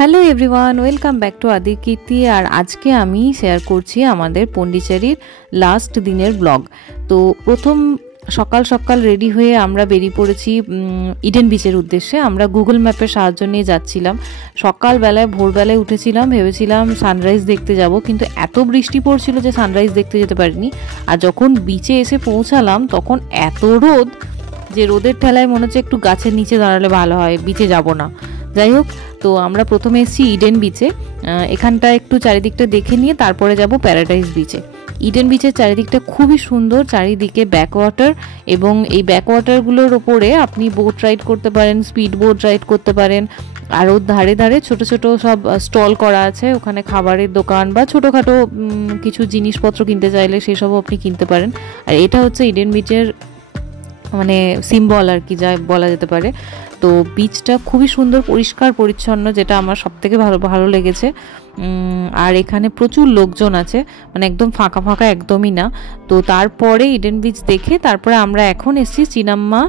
Hello everyone, welcome back to আদি কীর্তি। আর আজকে আমি শেয়ার করছি আমাদের পন্ডিচেরির লাস্ট দিনের ব্লগ। তো প্রথম সকাল সকাল রেডি হয়ে আমরা বেরিয়ে পড়েছি ইডেন বিচের উদ্দেশ্যে। আমরা গুগল ম্যাপের সাহায্য নিয়ে যাচ্ছিলাম। সকালবেলায় ভোরবেলায় উঠেছিলাম, ভেবেছিলাম সানরাইজ দেখতে যাব, কিন্তু এত বৃষ্টি পড়ছিল যে সানরাইজ দেখতে যেতে পারিনি। আর যখন বিচে এসে পৌঁছালাম তখন এত রোদ যে রোদের ঠেলায় মনে হচ্ছে একটু গাছের নিচে দাঁড়ালে ভালো হয়, বিচে যাব না। যাই হোক, তো আমরা প্রথমে এসেছি ইডেন বিচে। এখানটা একটু চারিদিকটা দেখে নিয়ে তারপরে যাব প্যারাডাইস বিচে। ইডেন বিচের চারিদিকটা খুবই সুন্দর, চারিদিকে ব্যাকওয়াটার, এবং এই ব্যাকওয়াটারগুলোর ওপরে আপনি বোট রাইড করতে পারেন, স্পিড বোট রাইড করতে পারেন। আর ওর ধারে ধারে ছোট ছোট সব স্টল করা আছে, ওখানে খাবারের দোকান বা ছোটোখাটো কিছু জিনিসপত্র কিনতে চাইলে সেসবও আপনি কিনতে পারেন। আর এটা হচ্ছে ইডেন বিচের মানে সিম্বল আর কি, যা বলা যেতে পারে। তো বিচটা খুবই সুন্দর, পরিষ্কার পরিচ্ছন্ন, যেটা আমার সবথেকে ভালো লেগেছে। আর এখানে প্রচুর লোকজন আছে, মানে একদম ফাঁকা ফাঁকা একদমই না। তো তারপরে ইডেন বিচ দেখে তারপরে আমরা এখন এসেছি চিনাম্মা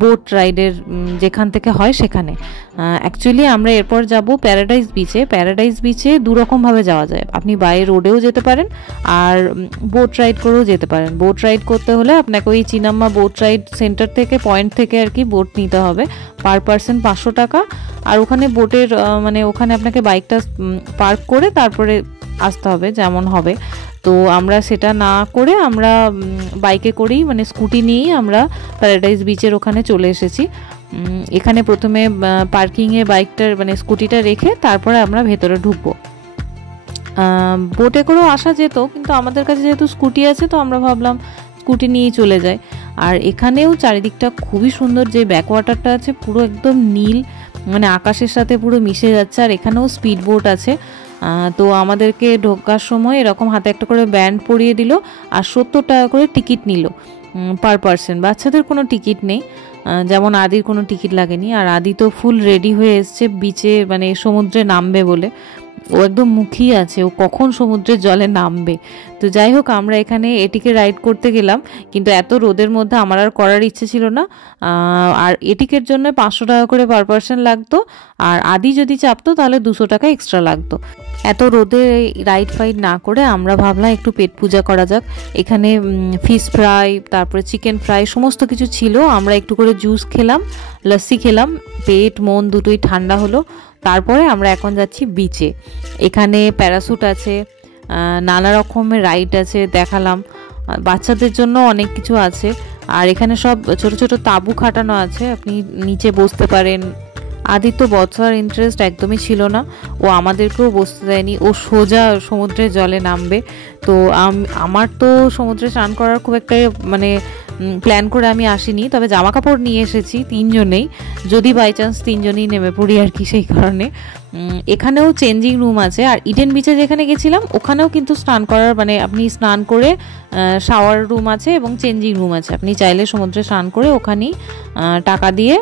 বোট রাইডের যেখান থেকে হয় সেখানে। অ্যাকচুয়ালি আমরা এরপর যাব প্যারাডাইস বিচে। প্যারাডাইস বিচে দুরকমভাবে যাওয়া যায়, আপনি বাই রোডেও যেতে পারেন আর বোট রাইড করেও যেতে পারেন। বোট রাইড করতে হলে আপনাকে ওই চিনাম্মা বোট রাইড সেন্টার থেকে, পয়েন্ট থেকে আর কি বোট নিতে হবে, পার পার্সন 500 টাকা। আর ওখানে বোটের মানে ওখানে আপনাকে বাইকটা পার্ক করে তারপরে আসতে হবে, যেমন হবে। তো আমরা সেটা না করে আমরা বাইকে করেই, মানে স্কুটি নিয়েই আমরা প্যারাডাইস বিচের ওখানে চলে এসেছি। এখানে প্রথমে পার্কিংয়ে বাইকটার মানে স্কুটিটা রেখে তারপরে আমরা ভেতরে ঢুকবো। বোটে করেও আসা যেত, কিন্তু আমাদের কাছে যেহেতু স্কুটি আছে তো আমরা ভাবলাম স্কুটি নিয়েই চলে যাই। আর এখানেও চারিদিকটা খুবই সুন্দর, যে ব্যাকওয়াটারটা আছে পুরো একদম নীল, মানে আকাশের সাথে পুরো মিশে যাচ্ছে। আর এখানেও স্পিড বোট আছে। তো আমাদেরকে ঢোকার সময় এরকম হাতে একটা করে ব্যান্ড পরিয়ে দিল, আর 70 টাকা করে টিকিট নিল পার পার্সন। বাচ্চাদের কোনো টিকিট নেই, যেমন আদির কোনো টিকিট লাগেনি। আর আদি তো ফুল রেডি হয়ে এসছে বিচে, মানে সমুদ্রে নামবে বলে। ও একদম মুখিয়ে আছে ও কখন সমুদ্রের জলে নামবে। তো যাই হোক, আমরা এখানে এটিকে রাইড করতে গেলাম, কিন্তু এত রোদের মধ্যে আমার আর করার ইচ্ছে ছিল না। আর এটিকের জন্য 500 টাকা করে পার পার্সন লাগতো, আর আদি যদি চাপতো তাহলে 200 টাকা এক্সট্রা লাগতো। এত রোদে রাইড ফাইড না করে আমরা ভাবলাম একটু পেট পূজা করা যাক। এখানে ফিশ ফ্রাই, তারপরে চিকেন ফ্রাই, সমস্ত কিছু ছিল। আমরা একটু করে জুস খেলাম, লস্যি খেলাম, পেট মন দুটোই ঠান্ডা হলো। তারপরে আমরা এখন যাচ্ছি বিচে। এখানে প্যারাশুট আছে, নানা রকমের রাইড আছে, দেখালাম। বাচ্চাদের জন্য অনেক কিছু আছে। আর এখানে সব ছোট ছোট তাঁবু খাটানো আছে, আপনি নিচে বসতে পারেন। আদির তো বসার ইন্টারেস্ট একদমই ছিল না, ও আমাদেরকেও বসতে দেয়নি, ও সোজা সমুদ্রের জলে নামবে। তো আমার তো সমুদ্রে স্নান করার খুব একটা মানে প্ল্যান করে আমি আসিনি, তবে জামা কাপড় নিয়ে এসেছি তিনজনেই, যদি বাই চান্স তিনজনেই নেমে পড়ি আর কি, সেই কারণে। এখানেও চেঞ্জিং রুম আছে। আর ইডেন বিচে যেখানে গেছিলাম ওখানেও কিন্তু স্নান করার, মানে আপনি স্নান করে শাওয়ার রুম আছে এবং চেঞ্জিং রুম আছে, আপনি চাইলে সমুদ্রে স্নান করে ওখানেই টাকা দিয়ে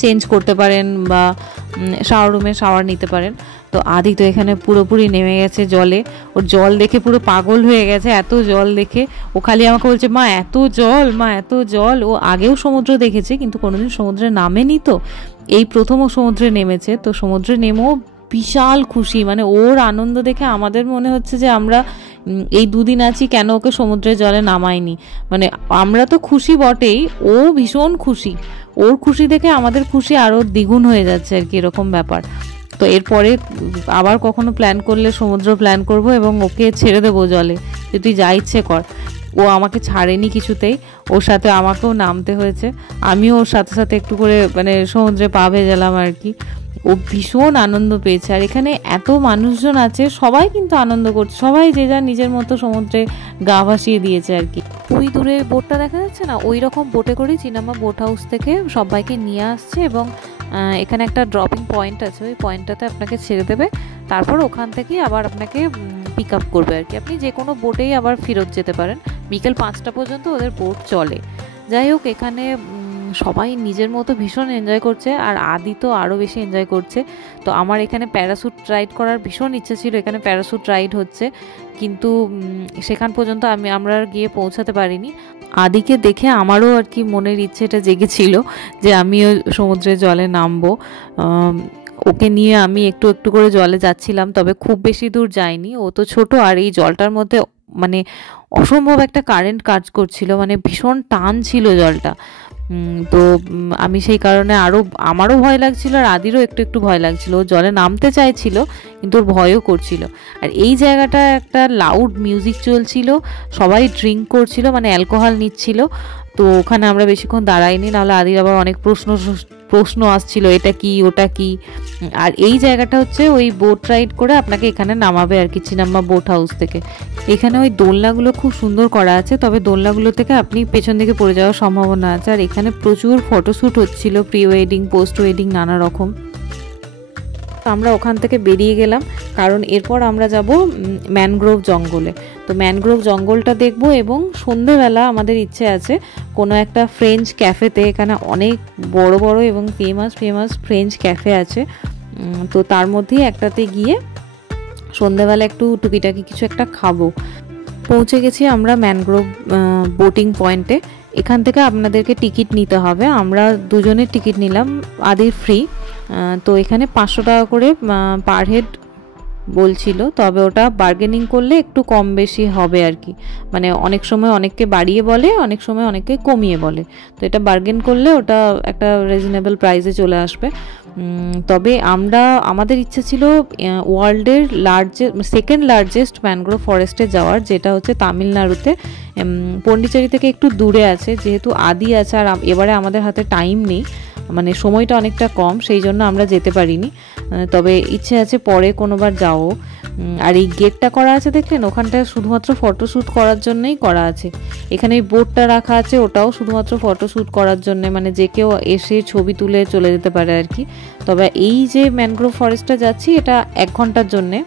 চেঞ্জ করতে পারেন বা শাওয়ার রুমে শাওয়ার নিতে পারেন। তো আদি তো এখানে পুরোপুরি নেমে গেছে জলে, ওর জল দেখে পুরো পাগল হয়ে গেছে, এত জল দেখে ও খালি আমাকে বলছে মা এত জল, মা এত জল। ও আগেও সমুদ্র দেখেছে কিন্তু কোনোদিন সমুদ্রে নামেনি, তো এই প্রথম ও সমুদ্রে নেমেছে। তো সমুদ্রে নেমেও বিশাল খুশি, মানে ওর আনন্দ দেখে আমাদের মনে হচ্ছে যে আমরা এই 2 দিন আছি কেন ওকে সমুদ্রের জলে নামাইনি। মানে আমরা তো খুশি বটেই, ও ভীষণ খুশি, ওর খুশি দেখে আমাদের খুশি আরও দ্বিগুণ হয়ে যাচ্ছে আর কি, এরকম ব্যাপার। তো এরপরে আবার কখনো প্ল্যান করলে সমুদ্র প্ল্যান করব এবং ওকে ছেড়ে দেবো জলে, যে তুই যা ইচ্ছে কর। ও আমাকে ছাড়েনি কিছুতেই, ওর সাথে আমাকেও নামতে হয়েছে, আমিও ওর সাথে সাথে একটু করে মানে সমুদ্রে পা ভেজালাম আর কি। ও ভীষণ আনন্দ পেয়েছে। আর এখানে এত মানুষজন আছে, সবাই কিন্তু আনন্দ করছে, সবাই যে যার নিজের মতো সমুদ্রে গা ভাসিয়ে দিয়েছে আর কি। ওই দূরে বোটটা দেখা যাচ্ছে না, ওই রকম বোটে করেই চিনাম্মা বোট হাউস থেকে সবাইকে নিয়ে আসছে, এবং এখানে একটা ড্রপিং পয়েন্ট আছে, ওই পয়েন্টটাতে আপনাকে ছেড়ে দেবে, তারপর ওখান থেকেই আবার আপনাকে পিক আপ করবে আর কি। আপনি যে কোনো বোটেই আবার ফেরত যেতে পারেন, বিকেল 5টা পর্যন্ত ওদের বোট চলে। যাই হোক, এখানে সবাই নিজের মতো ভীষণ এনজয় করছে, আর আদি তো আরও বেশি এনজয় করছে। তো আমার এখানে প্যারাশুট রাইড করার ভীষণ ইচ্ছে ছিল, এখানে প্যারাশুট রাইড হচ্ছে, কিন্তু সেখান পর্যন্ত আমরা গিয়ে পৌঁছাতে পারিনি। আদিকে দেখে আমারও আর কি মনের ইচ্ছেটা জেগেছিল যে আমিও সমুদ্রের জলে নামবো। ওকে নিয়ে আমি একটু একটু করে জলে যাচ্ছিলাম, তবে খুব বেশি দূর যাইনি, ও তো ছোট। আর এই জলটার মধ্যে মানে অসম্ভব একটা কারেন্ট কাজ করছিল, মানে ভীষণ টান ছিল জলটা। তো আমি সেই কারণে আমারও ভয় লাগছিল, আর আদিরও একটু একটু ভয় লাগছিল। ও জলে নামতে চাইছিল কিন্তু ওর ভয়ও করছিল। আর এই জায়গাটা একটা লাউড মিউজিক চলছিল, সবাই ড্রিঙ্ক করছিল, মানে অ্যালকোহল নিচ্ছিল। তো ওখানে আমরা বেশিক্ষণ দাঁড়াইনি, নাহলে আদির আবার অনেক প্রশ্ন আসছিল, এটা কি ওটা কি। আর এই জায়গাটা হচ্ছে ওই বোট রাইড করে আপনাকে এখানে নামাবে আর কি, চিনাম্মা বোট হাউস থেকে। এখানে ওই দোলনাগুলো খুব সুন্দর করা আছে, তবে দোলনাগুলো থেকে আপনি পেছন দিকে পড়ে যাওয়ার সম্ভাবনা আছে। আর এখানে প্রচুর ফটোশ্যুট হচ্ছিল, প্রি ওয়েডিং, পোস্ট ওয়েডিং, নানা রকম। আমরা ওখান থেকে বেরিয়ে গেলাম, কারণ এরপর আমরা যাব ম্যানগ্রোভ জঙ্গলে। তো ম্যানগ্রোভ জঙ্গলটা দেখব, এবং সন্ধ্যেবেলা আমাদের ইচ্ছে আছে কোনো একটা ফ্রেঞ্চ ক্যাফেতে, এখানে অনেক বড় বড় এবং ফেমাস ফ্রেঞ্চ ক্যাফে আছে, তো তার মধ্যেই একটাতে গিয়ে সন্ধ্যেবেলা একটু টুকিটাকি কিছু একটা খাবো। পৌঁছে গেছি আমরা ম্যানগ্রোভ বোটিং পয়েন্টে। এখান থেকে আপনাদেরকে টিকিট নিতে হবে, আমরা দুজনের টিকিট নিলাম, আদির ফ্রি। তো এখানে 500 টাকা করে পার হেড বলছিল, তবে ওটা বার্গেনিং করলে একটু কম বেশি হবে আর কি, মানে অনেক সময় অনেককে বাড়িয়ে বলে, অনেক সময় অনেককে কমিয়ে বলে। তো এটা বার্গেন করলে ওটা একটা রিজনেবল প্রাইসে চলে আসবে। তবে আমাদের ইচ্ছে ছিল ওয়ার্ল্ডের সেকেন্ড লার্জেস্ট ম্যানগ্রোভ ফরেস্টে যাওয়ার, যেটা হচ্ছে তামিলনাড়ুতে, পন্ডিচেরি থেকে একটু দূরে আছে। যেহেতু আদি আছে আর এবারে আমাদের হাতে টাইম নেই, মানে সময়টা অনেকটা কম, সেই জন্য আমরা যেতে পারিনি। তবে ইচ্ছে আছে পরে কোনোবার যাও। আর এই গেটটা করা আছে দেখলেন, ওখানটা শুধুমাত্র ফটোশ্যুট করার জন্যই করা আছে। এখানে এই বোর্ডটা রাখা আছে, ওটাও শুধুমাত্র ফটোশ্যুট করার জন্য, মানে যে কেউ এসে ছবি তুলে চলে যেতে পারে আর কি। তবে এই যে ম্যানগ্রোভ ফরেস্টটা যাচ্ছি, এটা 1 ঘন্টার জন্যে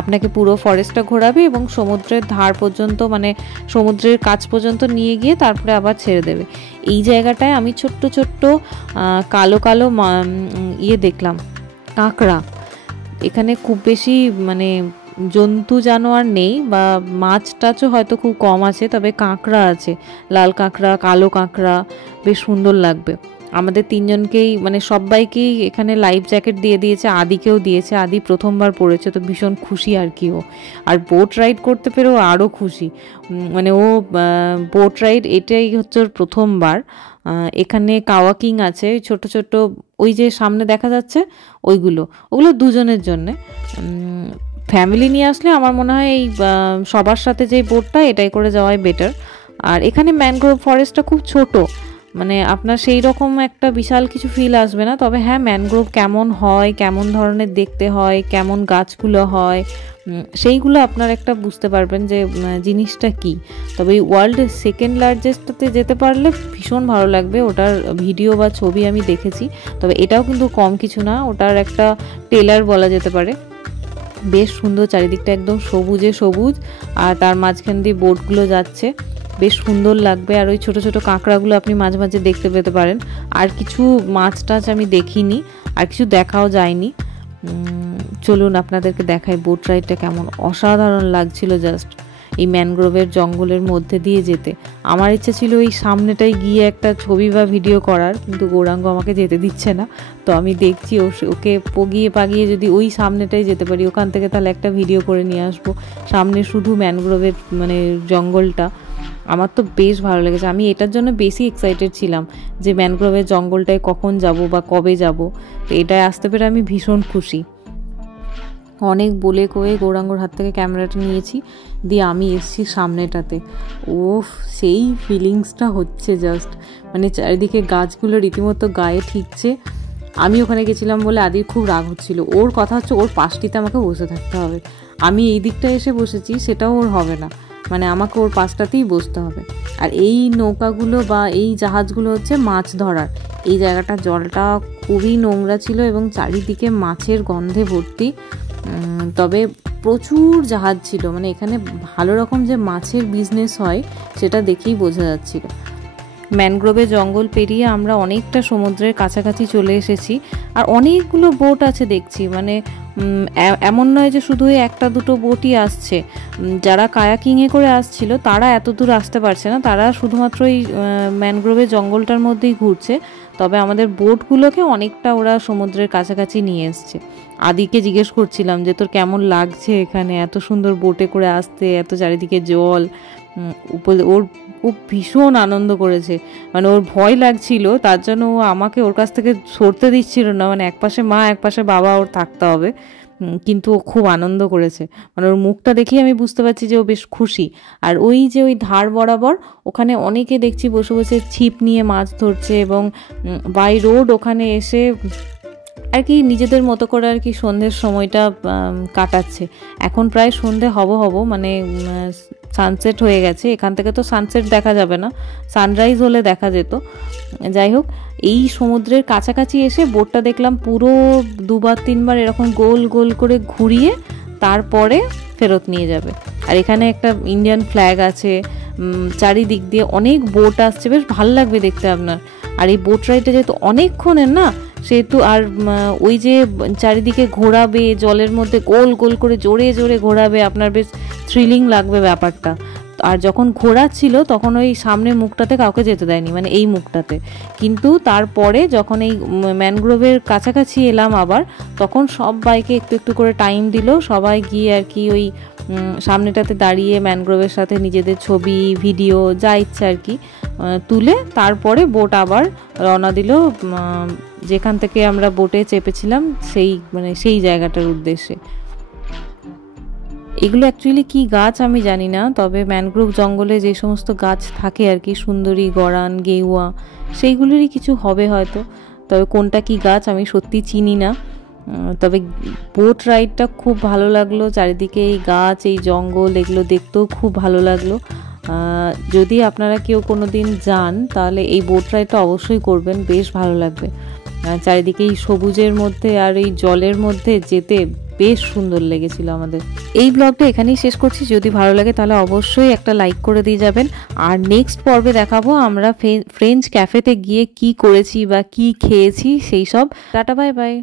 আপনাকে পুরো ফরেস্টটা ঘোরাবে এবং সমুদ্রের ধার পর্যন্ত, মানে সমুদ্রের কাছ পর্যন্ত নিয়ে গিয়ে তারপরে আবার ছেড়ে দেবে। এই জায়গাটায় আমি ছোট্ট ছোট্ট কালো কালো দেখলাম, কাঁকড়া। এখানে খুব বেশি মানে জন্তু জানোয়ার নেই, বা মাছ টাছও হয়তো খুব কম আছে, তবে কাঁকড়া আছে, লাল কাঁকড়া, কালো কাঁকড়া, বেশ সুন্দর লাগবে। আমাদের 3 জনকেই, মানে সবাইকেই এখানে লাইফ জ্যাকেট দিয়ে দিয়েছে, আদিকেও দিয়েছে। আদি প্রথমবার পড়েছে, তো ভীষণ খুশি আর কি ও। আর বোট রাইড করতে পেরেও আরও খুশি, মানে ও বোট রাইড এটাই হচ্ছে ওর প্রথমবার। এখানে কাওয়াকিং আছে, ছোট ছোট, ওই যে সামনে দেখা যাচ্ছে ওগুলো দুজনের জন্যে। ফ্যামিলি নিয়ে আসলে আমার মনে হয় এই সবার সাথে যে বোটটা, এটাই করে যাওয়াই বেটার। আর এখানে ম্যানগ্রোভ ফরেস্টটা খুব ছোট, মানে আপনার সেই রকম একটা বিশাল কিছু ফিল আসবে না। তবে হ্যাঁ, ম্যানগ্রোভ কেমন হয়, কেমন ধরনের দেখতে হয়, কেমন গাছগুলো হয়, সেইগুলো আপনার একটা বুঝতে পারবেন যে জিনিসটা কি। তবে এই ওয়ার্ল্ডের সেকেন্ড লার্জেস্টতে যেতে পারলে ভীষণ ভালো লাগবে। ওটার ভিডিও বা ছবি আমি দেখেছি, তবে এটাও কিন্তু কম কিছু না, ওটার একটা টেলার বলা যেতে পারে। বেশ সুন্দর, চারিদিকটা একদম সবুজে সবুজ, আর তার মাঝখান দিয়ে বোটগুলো যাচ্ছে, বেশ সুন্দর লাগবে। আর ওই ছোট ছোট কাঁকড়াগুলো আপনি মাঝে মাঝে দেখতে পেতে পারেন। আর কিছু মাছ টাছ আমি দেখিনি, আর কিছু দেখাও যায়নি। চলুন আপনাদেরকে দেখাই বোট রাইডটা কেমন অসাধারণ লাগছিল। জাস্ট এই ম্যানগ্রোভের জঙ্গলের মধ্যে দিয়ে যেতে আমার ইচ্ছে ছিল এই সামনেটাই গিয়ে একটা ছবি বা ভিডিও করার, কিন্তু গৌরাঙ্গ আমাকে যেতে দিচ্ছে না। তো আমি দেখছি ওকে পাগিয়ে যদি ওই সামনেটাই যেতে পারি, ওখান থেকে তাহলে একটা ভিডিও করে নিয়ে আসবো। সামনে শুধু ম্যানগ্রোভের মানে জঙ্গলটা, আমার তো বেশ ভালো লেগেছে। আমি এটার জন্য বেশি এক্সাইটেড ছিলাম যে ম্যানগ্রোভের জঙ্গলটায় কখন যাব বা কবে যাব। তো এটায় আসতে পেরে আমি ভীষণ খুশি। অনেক বলে কয়ে গৌরাঙ্গর হাত থেকে ক্যামেরাটা নিয়েছি, দিয়ে আমি এসেছি সামনেটাতে। সেই ফিলিংসটা হচ্ছে জাস্ট, মানে চারিদিকে গাছগুলো রীতিমতো গায়ে ঠিকছে। আমি ওখানে গেছিলাম বলে আদির খুব রাগ হচ্ছিল, ওর কথা হচ্ছে ওর পাশটিতে আমাকে বসে থাকতে হবে। আমি এই দিকটা এসে বসেছি, সেটাও ওর হবে না, মানে আমাকে ওর পাশটাতেই বসতে হবে। আর এই নৌকাগুলো বা এই জাহাজগুলো হচ্ছে মাছ ধরার। এই জায়গাটা জলটা খুবই নোংরা ছিল এবং চারিদিকে মাছের গন্ধে ভর্তি, তবে প্রচুর জাহাজ ছিল, মানে এখানে ভালো রকম যে মাছের বিজনেস হয় সেটা দেখেই বোঝা যাচ্ছিল। ম্যানগ্রোভে জঙ্গল পেরিয়ে আমরা অনেকটা সমুদ্রের কাছাকাছি চলে এসেছি, আর অনেকগুলো বোট আছে দেখছি, মানে এমন নয় যে শুধু একটা দুটো বোটই আসছে। যারা কায়াকিংয়ে করে আসছিল তারা এত দূর আসতে পারছে না, তারা শুধুমাত্র এই ম্যানগ্রোভের জঙ্গলটার মধ্যেই ঘুরছে। তবে আমাদের বোটগুলোকে অনেকটা ওরা সমুদ্রের কাছাকাছি নিয়ে এসছে। আদিকে জিজ্ঞেস করছিলাম যে তোর কেমন লাগছে এখানে এত সুন্দর বোটে করে আসতে, এত চারিদিকে জল। ওর ভীষণ আনন্দ করেছে, মানে ওর ভয় লাগছিল, তার জন্য ও আমাকে ওর কাছ থেকে সরতে দিচ্ছিল না, মানে একপাশে মা একপাশে বাবা ওর থাকতে হবে। কিন্তু ও খুব আনন্দ করেছে, মানে ওর মুখটা দেখেই আমি বুঝতে পারছি যে ও বেশ খুশি। আর ওই যে ওই ধার বরাবর ওখানে অনেকে দেখছি বসে বসে ছিপ নিয়ে মাছ ধরছে, এবং বাই রোড ওখানে এসে আর কি নিজেদের মতো করে আর কি সন্ধ্যের সময়টা কাটাচ্ছে। এখন প্রায় সন্ধে হব মানে সানসেট হয়ে গেছে। এখান থেকে তো সানসেট দেখা যাবে না, সানরাইজ হলে দেখা যেত। যাই হোক, এই সমুদ্রের কাছাকাছি এসে বোটটা দেখলাম পুরো 2-3 বার এরকম গোল গোল করে ঘুরিয়ে তারপরে ফেরত নিয়ে যাবে। আর এখানে একটা ইন্ডিয়ান ফ্ল্যাগ আছে, চারিদিক দিয়ে অনেক বোট আসছে, বেশ ভালো লাগবে দেখতে আপনার। আর এই বোট রাইডটা যেহেতু অনেকক্ষণের না, সেহেতু আর ওই যে চারিদিকে ঘোরাবে জলের মধ্যে গোল গোল করে জোরে জোরে ঘোরাবে, আপনার বেশ থ্রিলিং লাগবে ব্যাপারটা। আর যখন ঘোরাচ্ছিল তখন ওই সামনের মুখটাতে কাউকে যেতে দেয়নি, মানে এই মুখটাতে। কিন্তু তারপরে যখন এই ম্যানগ্রোভের কাছাকাছি এলাম আবার, তখন সব বাইকে একটু একটু করে টাইম দিল, সবাই গিয়ে আর কি ওই সামনেটাতে দাঁড়িয়ে ম্যানগ্রোভের সাথে নিজেদের ছবি ভিডিও যা ইচ্ছা আর কি তুলে তারপরে বোট আবার রওনা দিল যেখান থেকে আমরা বোটে চেপেছিলাম সেই জায়গাটার উদ্দেশ্যে। এগুলো অ্যাকচুয়ালি কি গাছ আমি জানি না, তবে ম্যানগ্রোভ জঙ্গলে যে সমস্ত গাছ থাকে আর কি, সুন্দরী, গরান, গেউয়া, সেইগুলোরই কিছু হবে হয়তো। তবে কোনটা কি গাছ আমি সত্যি চিনি না। তবে বোট রাইডটা খুব ভালো লাগলো, চারিদিকে এই গাছ, এই জঙ্গল, এগুলো দেখতেও খুব ভালো লাগলো। যদি আপনারা কেউ কোনো দিন যান তাহলে এই বোট রাইডটা অবশ্যই করবেন, বেশ ভালো লাগবে। চারিদিকে এই সবুজের মধ্যে আর এই জলের মধ্যে যেতে বেশ সুন্দর লেগেছিল আমাদের। এই ব্লগটা এখানেই শেষ করছি। যদি ভালো লাগে তাহলে অবশ্যই একটা লাইক করে দিয়ে যাবেন। আর নেক্সট পর্বে দেখাবো আমরা ফ্রেঞ্চ ক্যাফেতে গিয়ে কি করেছি বা কি খেয়েছি সেই সব। Tata, bye bye.